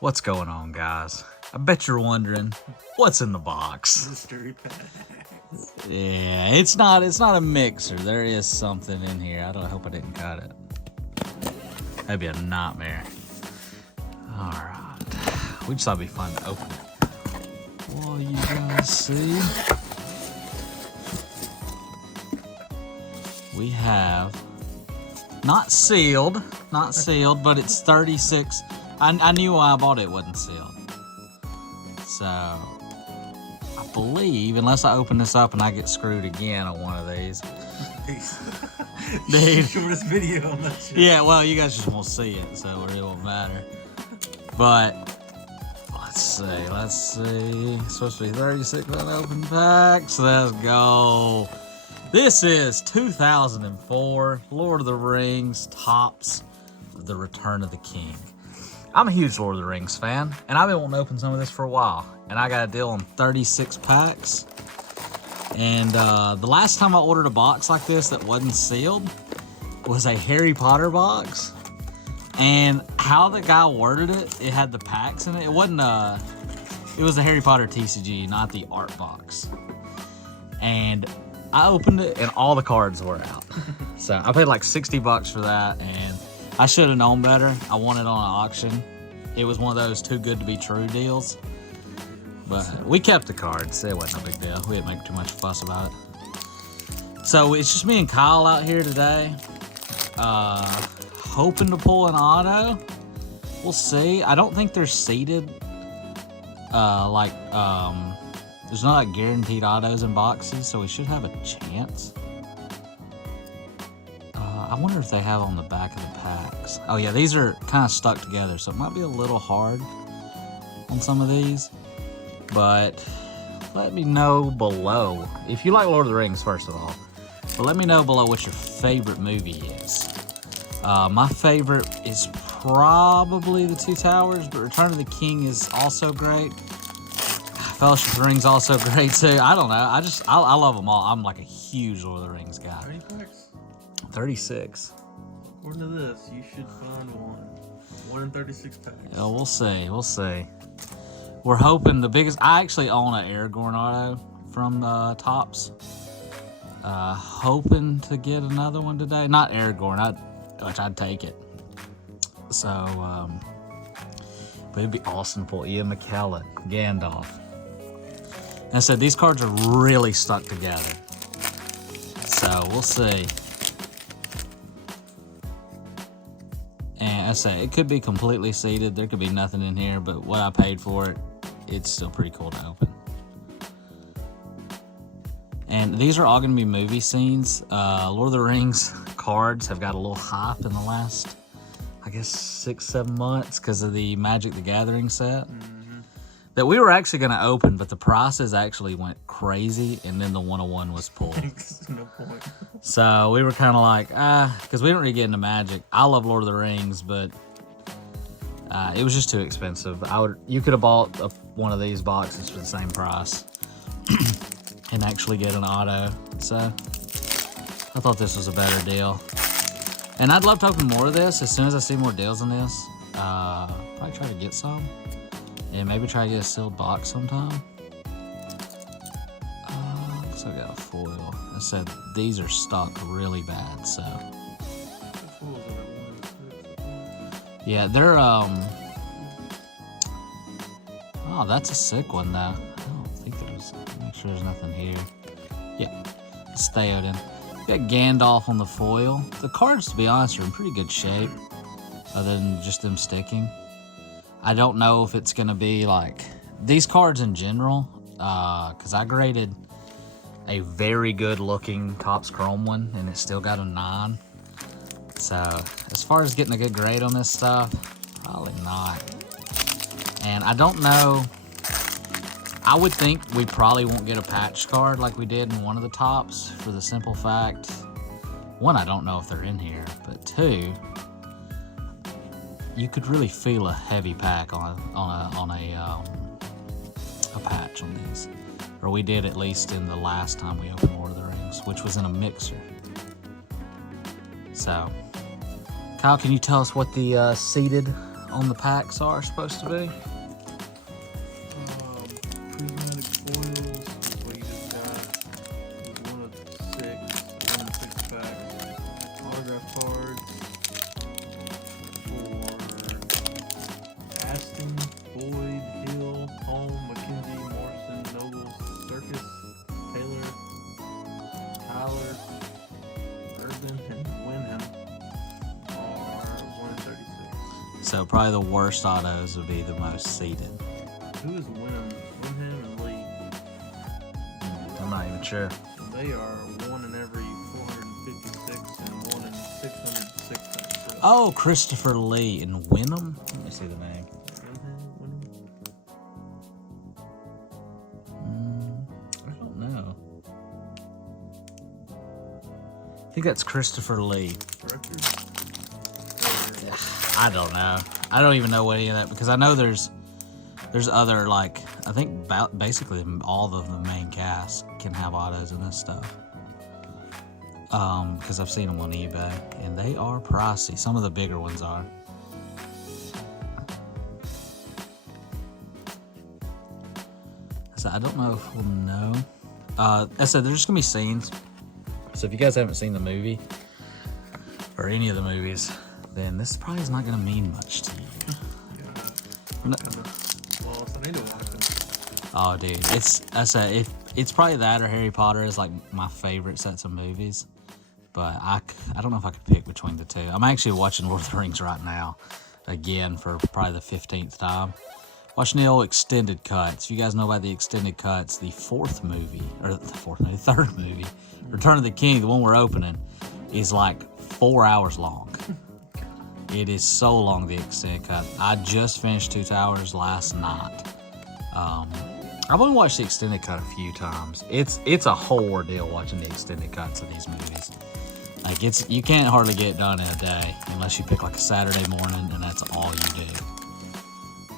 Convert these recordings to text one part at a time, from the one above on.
What's going on, guys? I bet you're wondering what's in the box. Mystery packs. Yeah, it's not a mixer. There is something in here. I hope I didn't cut it. That'd be a nightmare. All right, we just thought it'd be fun to open it. Well, you guys see, we have not sealed, but it's 36. I knew why I bought it wasn't sealed. So, I believe, unless I open this up and I get screwed again on one of these. Dude. Shortest video on that shit. Yeah, well, you guys just won't see it, so it really won't matter. But, let's see. It's supposed to be 36 unopened packs. Let's go. This is 2004 Lord of the Rings Topps The Return of the King. I'm a huge Lord of the Rings fan, and I've been wanting to open some of this for a while. And I got a deal on 36 packs. And the last time I ordered a box like this that wasn't sealed was a Harry Potter box. And how the guy worded it, it had the packs in it. It wasn't it was a Harry Potter TCG, not the art box. And I opened it and all the cards were out. So I paid like 60 bucks for that, and I should have known better. I won it on an auction. It was one of those too good to be true deals. But we kept the cards. It wasn't a big deal. We didn't make too much fuss about it. So it's just me and Kyle out here today. Hoping to pull an auto. We'll see. I don't think they're seated. There's not like guaranteed autos in boxes, so we should have a chance. I wonder if they have on the back of the packs. Oh yeah, these are kind of stuck together, so it might be a little hard on some of these. But let me know below if you like Lord of the Rings, first of all. But let me know below what your favorite movie is. My favorite is probably The Two Towers, but Return of the King is also great. Fellowship of the Ring's also great too. I don't know. I love them all. I'm like a huge Lord of the Rings guy. How many packs? 36. According to this, you should find one. 1 in 36 packs. Yeah, we'll see. We'll see. We're hoping the biggest. I actually own an Aragorn auto from Topps. Hoping to get another one today. Not Aragorn, which I'd take it. So, but it'd be awesome to pull Ian McKellen, Gandalf. And I said these cards are really stuck together. So we'll see. And I say it could be completely seated. There could be nothing in here, but what I paid for it, it's still pretty cool to open. And these are all going to be movie scenes. Lord of the Rings cards have got a little hype in the last, I guess, 6-7 months because of the Magic the Gathering set that we were actually going to open, but the prices actually went crazy, and then the 101 was pulled. No point. So we were kind of like, because we didn't really get into Magic. I love Lord of the Rings, but it was just too expensive. You could have bought one of these boxes for the same price and actually get an auto. So I thought this was a better deal. And I'd love to open more of this as soon as I see more deals on this. Probably try to get some. And maybe try to get a sealed box sometime. Looks like I got a foil. I said these are stuck really bad, so. Yeah, they're oh, that's a sick one though. I don't think there's. Make sure there's nothing here. Yeah, it's Theoden. We got Gandalf on the foil. The cards, to be honest, are in pretty good shape, other than just them sticking. I don't know if it's gonna be like these cards in general, because I graded a very good looking Topps Chrome one, and it still got a 9. So as far as getting a good grade on this stuff, probably not. And I don't know. I would think we probably won't get a patch card like we did in one of the Topps, for the simple fact, one, I don't know if they're in here, but two, you could really feel a heavy pack on a patch on these, or we did at least in the last time we opened Lord of the Rings, which was in a mixer. So, Kyle, can you tell us what the seated on the packs are supposed to be? Prismatic foils is what you just got. It's 1 of 6, 1 of 6 packs. Autograph cards for Aston, Boyd, Hill, Home, McKenzie, Morrison, Noble, Circus, Taylor, Tyler, Urban, and Wyndham are 1 of 36. So probably the worst autos would be the most seeded. Who is Wyndham? Wyndham and Lee. I'm not even sure. They are 1 in every 456 and 1 in 606. So Oh, Christopher Lee and Wyndham. Let me see the name. I don't know. I think that's Christopher Lee. Director? I don't know. I don't even know what any of that, because I know there's other, like, I think basically all of the main cast can have autos in this stuff. Because I've seen them on eBay, and they are pricey. Some of the bigger ones are. So I don't know if we'll know. I said there's just gonna be scenes. So if you guys haven't seen the movie or any of the movies, then this probably is not gonna mean much to you. Yeah. Well, I need to watch them. Oh, dude, it's probably that or Harry Potter is like my favorite sets of movies. But I don't know if I could pick between the two. I'm actually watching Lord of the Rings right now, again for probably the 15th time. Watching the old extended cuts. If you guys know about the extended cuts, the third movie, Return of the King, the one we're opening, is like 4 hours long. It is so long, the extended cut. I just finished Two Towers last night. I've only watched the extended cut a few times. It's a whole ordeal watching the extended cuts of these movies. Like, you can't hardly get it done in a day unless you pick like a Saturday morning and that's all you do.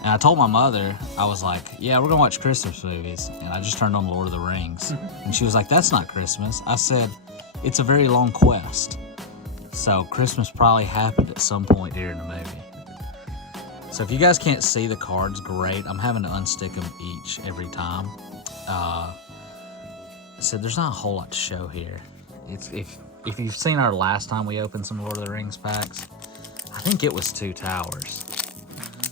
And I told my mother, I was like, yeah, we're gonna watch Christmas movies. And I just turned on Lord of the Rings. And she was like, that's not Christmas. I said, it's a very long quest. So Christmas probably happened at some point during the movie. So if you guys can't see the cards, great. I'm having to unstick them each every time. So there's not a whole lot to show here. If you've seen our last time we opened some Lord of the Rings packs, I think it was Two Towers.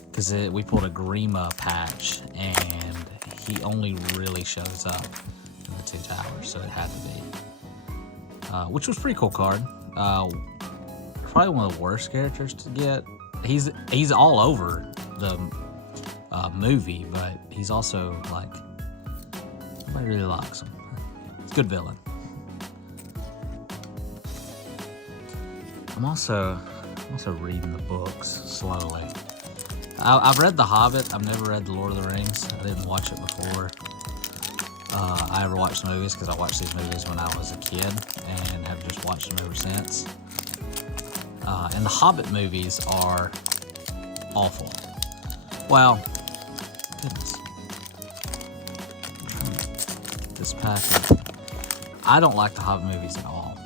Because we pulled a Grima patch, and he only really shows up in the Two Towers, so it had to be. Which was a pretty cool card. Probably one of the worst characters to get. He's all over the movie, but he's also, like, nobody really likes him. He's a good villain. I'm also reading the books slowly. I've read The Hobbit. I've never read The Lord of the Rings. I didn't watch it before I ever watched the movies, because I watched these movies when I was a kid and have just watched them ever since. And the Hobbit movies are awful. Well, goodness. I'm trying to get this package. I don't like the Hobbit movies at all.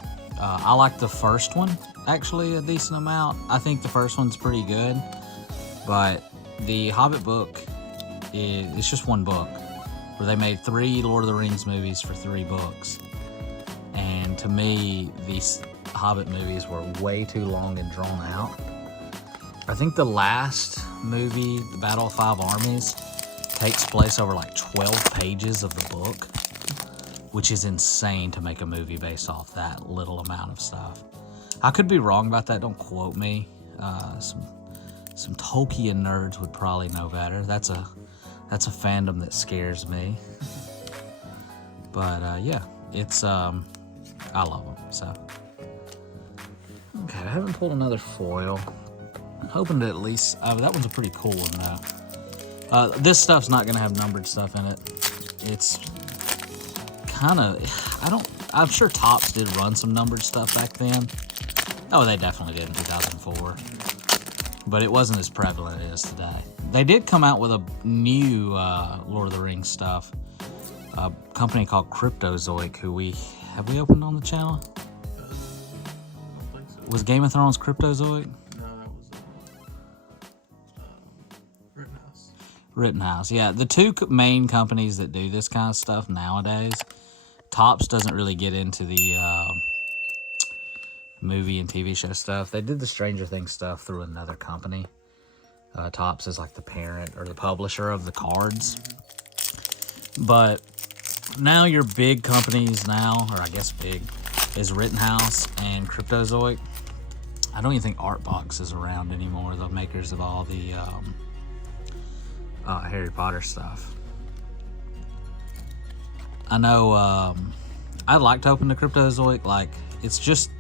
I like the first one, actually, a decent amount. I think the first one's pretty good. But the Hobbit book, it's just one book, where they made 3 Lord of the Rings movies for 3 books. And to me, these Hobbit movies were way too long and drawn out. I think the last movie, The Battle of Five Armies, takes place over like 12 pages of the book, which is insane to make a movie based off that little amount of stuff. I could be wrong about that, don't quote me. Some Tolkien nerds would probably know better. That's a fandom that scares me. But yeah, it's I love them. So okay, I haven't pulled another foil. I'm hoping to at least that one's a pretty cool one though. This stuff's not gonna have numbered stuff in it. It's kind of I'm sure Topps did run some numbered stuff back then. Oh, they definitely did in 2004. But it wasn't as prevalent as it is today. They did come out with a new Lord of the Rings stuff. A company called Cryptozoic, who have we opened on the channel? I don't think so. Was Game of Thrones Cryptozoic? No, that was Rittenhouse. Yeah, the two main companies that do this kind of stuff nowadays, Topps doesn't really get into the movie and TV show stuff. They did the Stranger Things stuff through another company. Topps is like the parent or the publisher of the cards. But now your big companies now, or I guess big, is Rittenhouse and Cryptozoic. I don't even think Artbox is around anymore, the makers of all the Harry Potter stuff. I know I'd like to open the Cryptozoic. Like, it's just,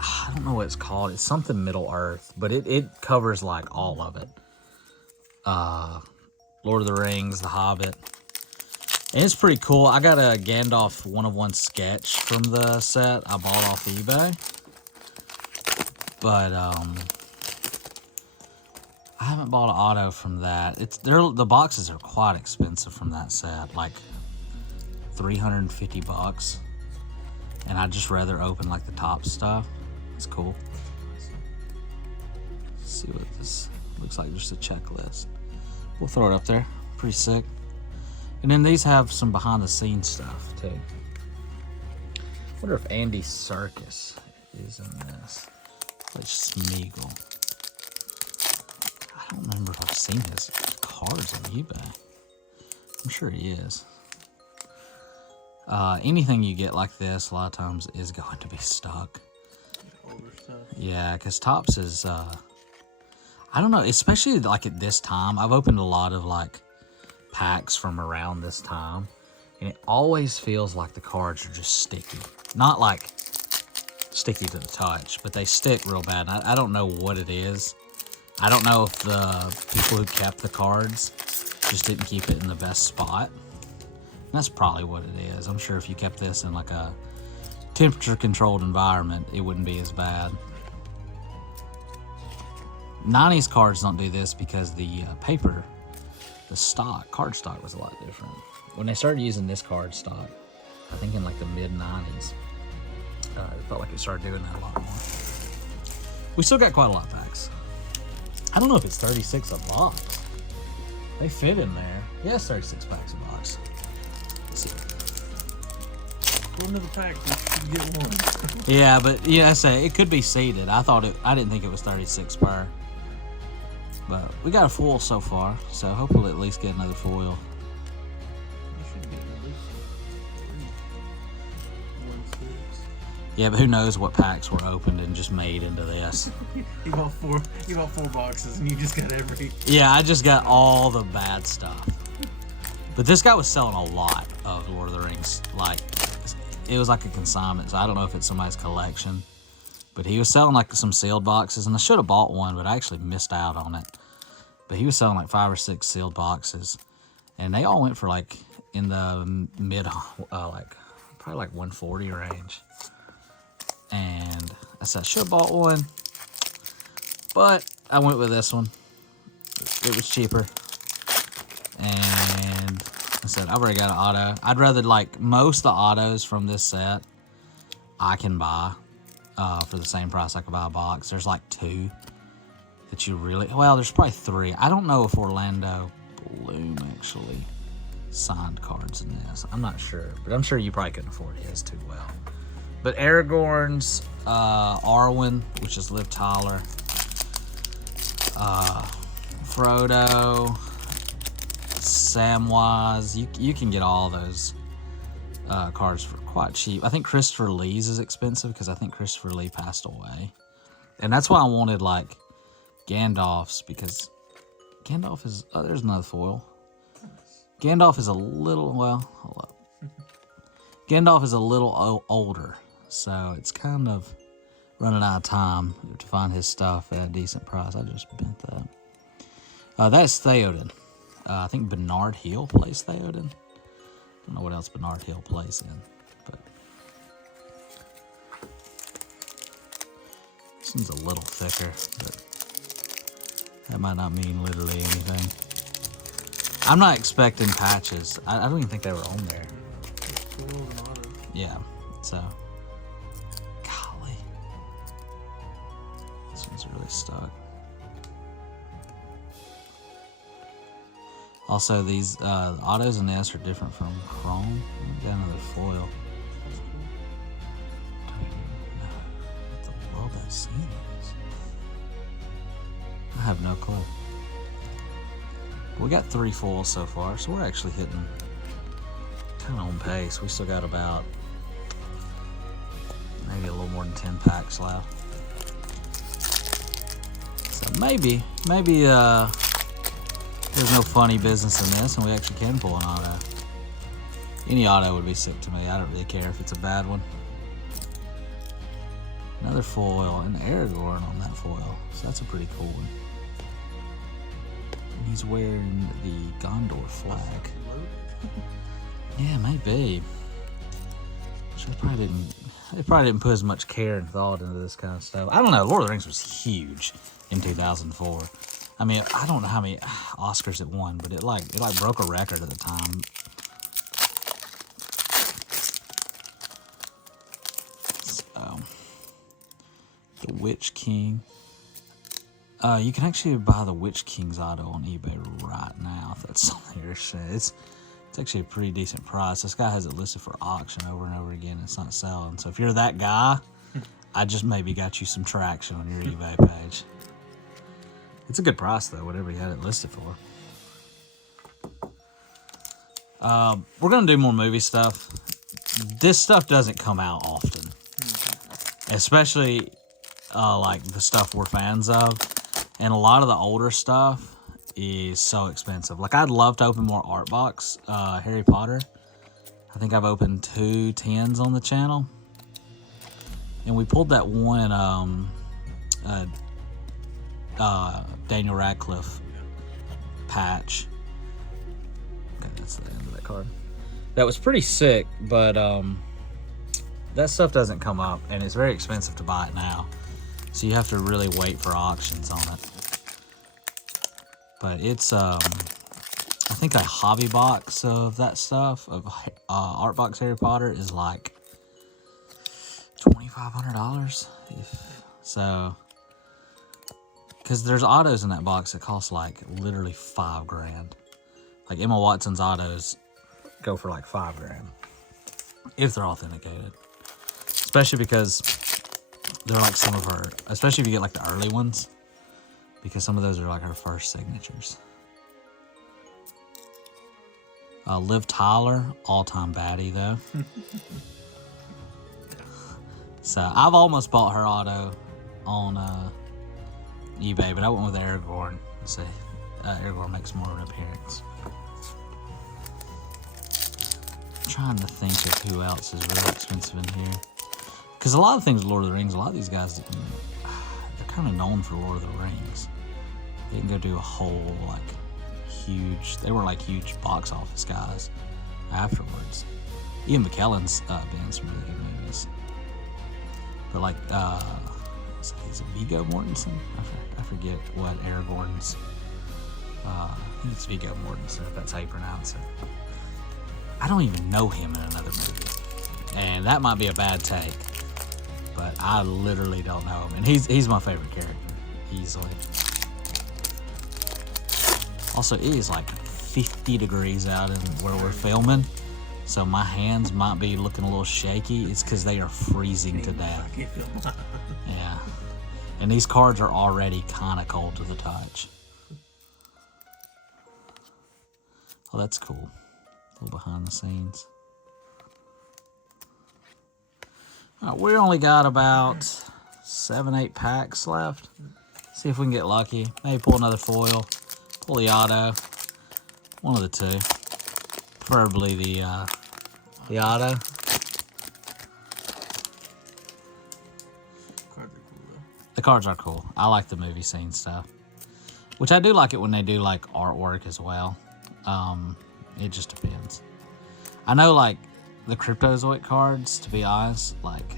I don't know what it's called. It's something Middle Earth, but it covers like all of it. Lord of the Rings, The Hobbit. And it's pretty cool. I got a Gandalf 1-of-1 sketch from the set I bought off eBay. But I haven't bought an auto from that. The boxes are quite expensive from that set, like $350. And I'd just rather open like the top stuff. It's cool. Let's see what this looks like, just a checklist. We'll throw it up there. Pretty sick. And then these have some behind the scenes stuff too. Wonder if Andy Serkis is in this. Like Smeagol. I don't remember if I've seen his cards on eBay. I'm sure he is. Anything you get like this a lot of times is going to be stuck. Older stuff. Yeah, because Topps is, I don't know, especially like at this time. I've opened a lot of like packs from around this time, and it always feels like the cards are just sticky. Not like sticky to the touch, but they stick real bad. I don't know what it is. I don't know if the people who kept the cards just didn't keep it in the best spot. And that's probably what it is. I'm sure if you kept this in like a temperature controlled environment, it wouldn't be as bad. 90s cards don't do this because the paper, the card stock was a lot different. When they started using this card stock, I think in like the mid 90s, it felt like it started doing that a lot more. We still got quite a lot of packs. I don't know if it's 36 a box. They fit in there. Yeah, it's 36 packs a box. Let's see. Go into the pack, you get one. Yeah, but yeah, I say it could be seeded. I didn't think it was 36 per. But we got a foil so far, so hopefully at least get another foil. You should get at least 1/6. Yeah, but who knows what packs were opened and just made into this. You bought four boxes and you just got every. Yeah, I just got all the bad stuff. But this guy was selling a lot of Lord of the Rings. Like, it was like a consignment, so I don't know if it's somebody's collection. But he was selling like some sealed boxes, and I should have bought one, but I actually missed out on it. But he was selling like 5 or 6 sealed boxes, and they all went for like in the mid, like probably like 140 range. And I said I should have bought one, but I went with this one. It was cheaper, and I said I've already got an auto. I'd rather, like, most of the autos from this set I can buy for the same price I could buy a box. There's like 2 that you really, well, there's probably 3. I don't know if Orlando Bloom actually signed cards in this. I'm not sure, but I'm sure you probably couldn't afford his too well. But Aragorn's, Arwen, which is Liv Tyler, Frodo, Samwise, you can get all those cards for quite cheap. I think Christopher Lee's is expensive because I think Christopher Lee passed away. And that's why I wanted like Gandalf's, because Gandalf is, there's another foil. Gandalf is a little, well, hold up. Gandalf is a little older, so it's kind of running out of time to find his stuff at a decent price. I just bent that. That's Theoden. I think Bernard Hill plays Theoden. I don't know what else Bernard Hill plays in, but this one's a little thicker, but that might not mean literally anything. I'm not expecting patches. I don't even think they were on there. Yeah, so golly, this one's really stuck. Also, these autos in this are different from Chrome. Got another foil. What the world that scene is? I have no clue. We got 3 foils so far, so we're actually hitting kind of on pace. We still got about maybe a little more than 10 packs left. So maybe there's no funny business in this, and we actually can pull an auto. Any auto would be sick to me. I don't really care if it's a bad one. Another foil, and Aragorn on that foil. So that's a pretty cool one. And he's wearing the Gondor flag. Yeah, maybe. So they probably didn't put as much care and thought into this kind of stuff. I don't know. Lord of the Rings was huge in 2004. I mean, I don't know how many Oscars it won, but it like broke a record at the time. So, the Witch King. You can actually buy the Witch King's auto on eBay right now if that's something you're saying. It's actually a pretty decent price. This guy has it listed for auction over and over again. It's not selling. So if you're that guy, I just maybe got you some traction on your eBay page. It's a good price though, whatever you had it listed for. We're gonna do more movie stuff. This stuff doesn't come out often, especially like the stuff we're fans of, and a lot of the older stuff is so expensive. Like I'd love to open more art box Harry Potter. I think I've opened 2 10s on the channel, and we pulled that one Daniel Radcliffe patch. Okay, that's the end of that card. That was pretty sick, but that stuff doesn't come up, and it's very expensive to buy it now. So you have to really wait for auctions on it. But it's I think a hobby box of that stuff, of art box Harry Potter, is like $2,500. So, because there's autos in that box that cost like literally $5 grand. Like Emma Watson's autos go for like $5 grand if they're authenticated. Especially because they're like some of her, especially if you get like the early ones, because some of those are like her first signatures. Liv Tyler, all-time baddie though. So I've almost bought her auto on eBay, but I went with Aragorn. So Aragorn makes more of an appearance. I'm trying to think of who else is really expensive in here. Because a lot of things with Lord of the Rings, a lot of these guys, they're kind of known for Lord of the Rings. They can go do a whole, like, huge, they were like huge box office guys afterwards. Ian McKellen's been in some really good movies. But like, is it Viggo Mortensen? I forget what Aragorn's, I think it's Viggo Mortensen, if that's how you pronounce it. I don't even know him in another movie. And that might be a bad take, but I literally don't know him. And he's my favorite character, easily. Also, it is like 50 degrees out in where we're filming, so my hands might be looking a little shaky. It's because they are freezing to death. Yeah. And these cards are already kind of cold to the touch. Oh, that's cool. A little behind the scenes. All right, we only got about 7-8 packs left. See if we can get lucky. Maybe pull another foil. Pull the auto. One of the two. Preferably the auto. The cards are cool. I like the movie scene stuff. Which I do like it when they do like artwork as well. It just depends. I know like the Cryptozoic cards, to be honest, like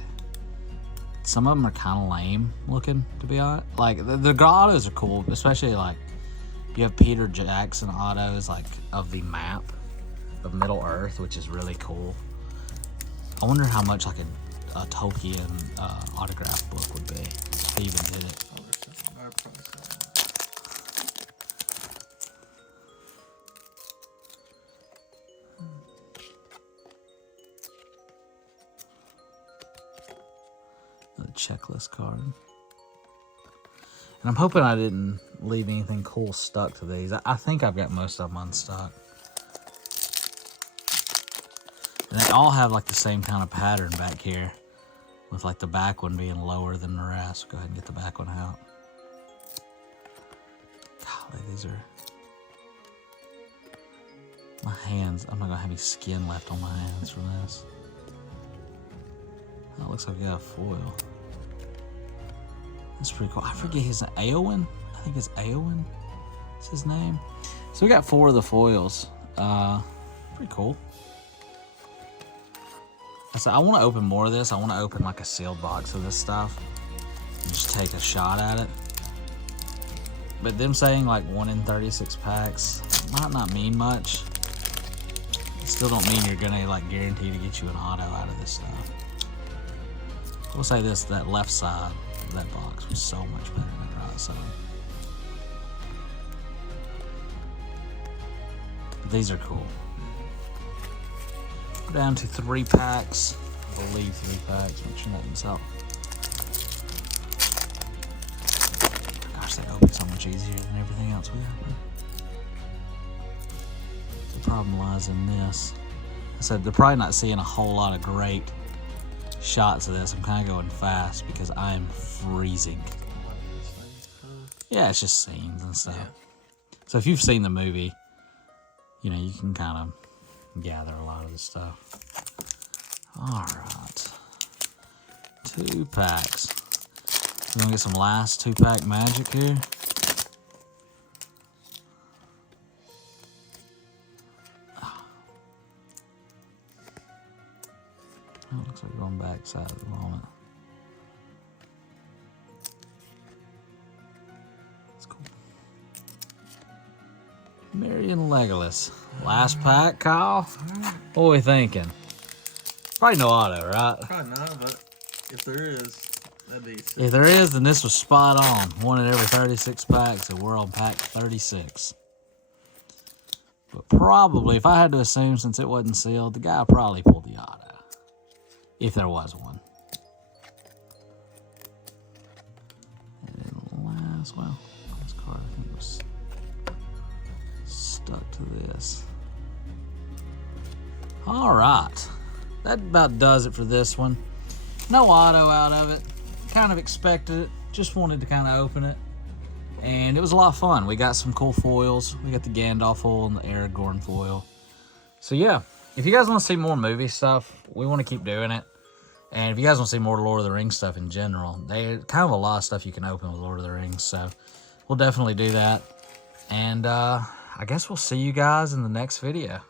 some of them are kind of lame looking, to be honest. Like the autos are cool, especially like you have Peter Jackson autos like of the map of Middle Earth, which is really cool. I wonder how much like a Tolkien autograph book would be if they even did it. checklist card. And I'm hoping I didn't leave anything cool stuck to these. I think I've got most of them unstuck. And they all have like the same kind of pattern back here, with like the back one being lower than the rest. Go ahead and get the back one out. Golly, these are... My hands, I'm not gonna have any skin left on my hands from this. That looks like we got a foil. That's pretty cool. I forget his Eowyn. I think it's Eowyn. That's his name. So we got 4 of the foils. Pretty cool. I want to open more of this. I want to open like a sealed box of this stuff and just take a shot at it. But them saying like 1 in 36 packs might not mean much. It still don't mean you're gonna like guarantee to get you an auto out of this stuff. We'll say this: that left side of that box was so much better than the right side. But these are cool. We're down to 3 packs. I believe 3 packs. Make sure nothing's out. Gosh, that opens so much easier than everything else we have. The problem lies in this. I said they're probably not seeing a whole lot of great shots of this. I'm kind of going fast because I am freezing. Yeah, it's just scenes and stuff. Yeah. So if you've seen the movie, you know, you can kind of gather a lot of the stuff. All right. 2 packs. We're going to get some last 2-pack magic here. Oh, looks like we're going backside at the moment. That's cool. Marion Legolas. Last pack, Kyle. What are we thinking? Probably no auto, right? Probably not, but if there is, that'd be sick. If there is, then this was spot on. 1 in every 36 packs, and we're on pack 36. But probably, if I had to assume, since it wasn't sealed, the guy probably pulled the auto. If there was one. And then last, well, last card I think was stuck to this. All right. That about does it for this one. No auto out of it. Kind of expected it. Just wanted to kind of open it. And it was a lot of fun. We got some cool foils. We got the Gandalf foil and the Aragorn foil. So yeah, if you guys want to see more movie stuff, we want to keep doing it. And if you guys want to see more Lord of the Rings stuff in general, there's kind of a lot of stuff you can open with Lord of the Rings. So we'll definitely do that. And I guess we'll see you guys in the next video.